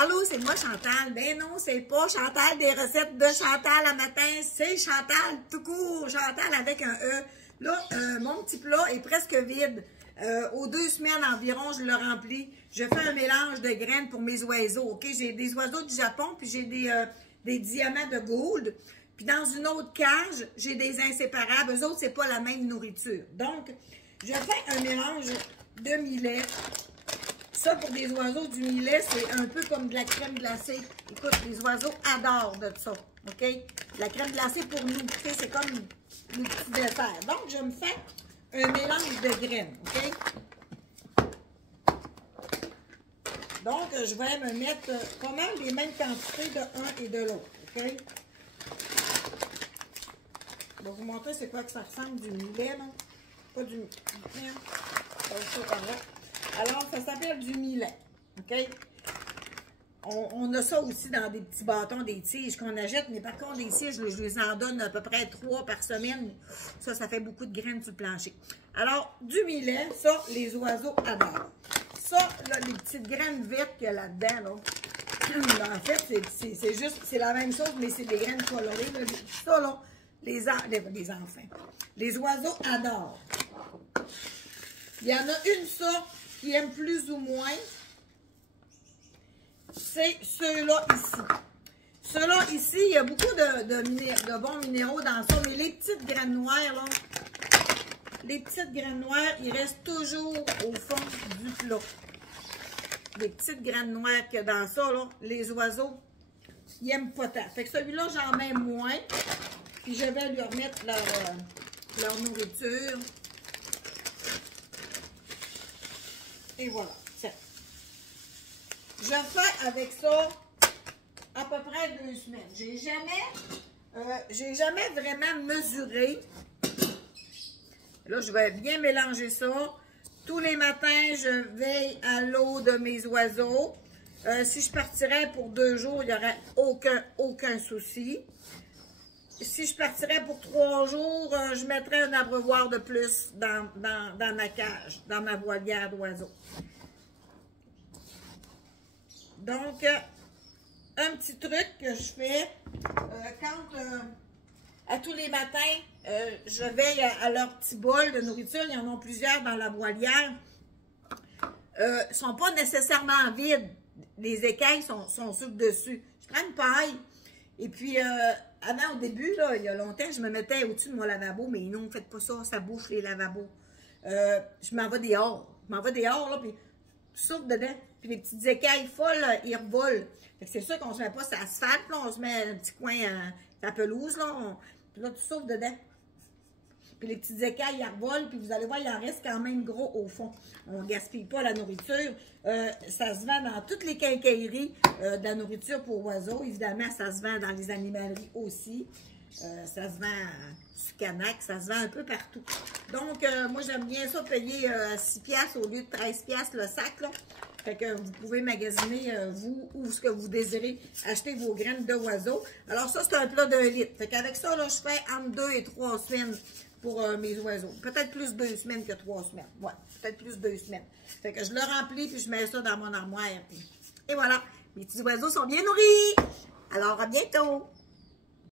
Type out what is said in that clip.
Allô, c'est moi Chantal. Ben non, c'est pas Chantal des recettes de Chantal à matin, c'est Chantal tout court, Chantal avec un E. Là, mon petit plat est presque vide. Aux 2 semaines environ, je le remplis. Je fais un mélange de graines pour mes oiseaux, OK? J'ai des oiseaux du Japon, puis j'ai des diamants de gold. Puis dans une autre cage, j'ai des inséparables. Eux autres, c'est pas la même nourriture. Donc, je fais un mélange de millet. Ça, pour des oiseaux, du millet, c'est un peu comme de la crème glacée. Écoute, les oiseaux adorent de ça, OK? La crème glacée pour nous, c'est comme le petit dessert. Donc, je me fais un mélange de graines, OK? Donc, je vais me mettre pas mal les mêmes quantités de un et de l'autre, OK? Je vais vous montrer c'est quoi que ça ressemble du millet, non? Pas du millet. Alors, ça s'appelle du millet, OK? On a ça aussi dans des petits bâtons, des tiges qu'on achète, mais par contre, les tiges, je les en donne à peu près 3 par semaine. Ça fait beaucoup de graines sur le plancher. Alors, du millet, ça, les oiseaux adorent. Ça, là, les petites graines vertes qu'il y a là-dedans, là, en fait, c'est juste, c'est la même chose, mais c'est des graines colorées. Là. Ça, là, les enfants, les oiseaux adorent. Il y en a une sorte qui aime plus ou moins, c'est ceux-là ici. Ceux-là ici, il y a beaucoup de bons minéraux dans ça, mais les petites graines noires, là, les petites graines noires, ils restent toujours au fond du plat. Les petites graines noires qu'il y a dans ça, là, les oiseaux, ils n'aiment pas tant. Fait que celui-là, j'en mets moins, puis je vais lui remettre leur nourriture. Et voilà. Tiens. Je fais avec ça à peu près 2 semaines. J'ai jamais vraiment mesuré. Là, je vais bien mélanger ça. Tous les matins, je veille à l'eau de mes oiseaux. Si je partirais pour 2 jours, il n'y aurait aucun souci. Si je partirais pour 3 jours, je mettrais un abreuvoir de plus dans ma cage, dans ma volière d'oiseaux. Donc, un petit truc que je fais, quand à tous les matins, je veille à leur petit bol de nourriture, il y en a plusieurs dans la volière, ne sont pas nécessairement vides. Les écailles sont sur le dessus. Je prends une paille, et puis, avant, au début, là, il y a longtemps, je me mettais au-dessus de mon lavabo, mais non, faites pas ça, ça bouffe les lavabos. Je m'en vais dehors. Là, puis je souffle dedans. Puis les petites écailles folles, là, ils revolent. C'est sûr qu'on se met pas sur l'asphalte, là, on se met un petit coin la pelouse, là. Puis là, tu souffles dedans. Puis les petites écailles, ils revolent, puis vous allez voir, il en reste quand même gros au fond. On ne gaspille pas la nourriture. Ça se vend dans toutes les quincailleries de la nourriture pour oiseaux. Évidemment, ça se vend dans les animaleries aussi. Ça se vend sur Canac, ça se vend un peu partout. Donc, moi, j'aime bien ça payer 6 piastres au lieu de 13 piastres le sac, là. Fait que vous pouvez magasiner, vous, ou ce que vous désirez, acheter vos graines d'oiseaux. Alors, ça, c'est un plat d'1 litre. Fait qu'avec ça, là, je fais entre 2 et 3 semaines pour mes oiseaux. Peut-être plus 2 semaines que 3 semaines. Ouais, peut-être plus 2 semaines. Fait que je le remplis, puis je mets ça dans mon armoire. Et voilà, mes petits oiseaux sont bien nourris. Alors, à bientôt!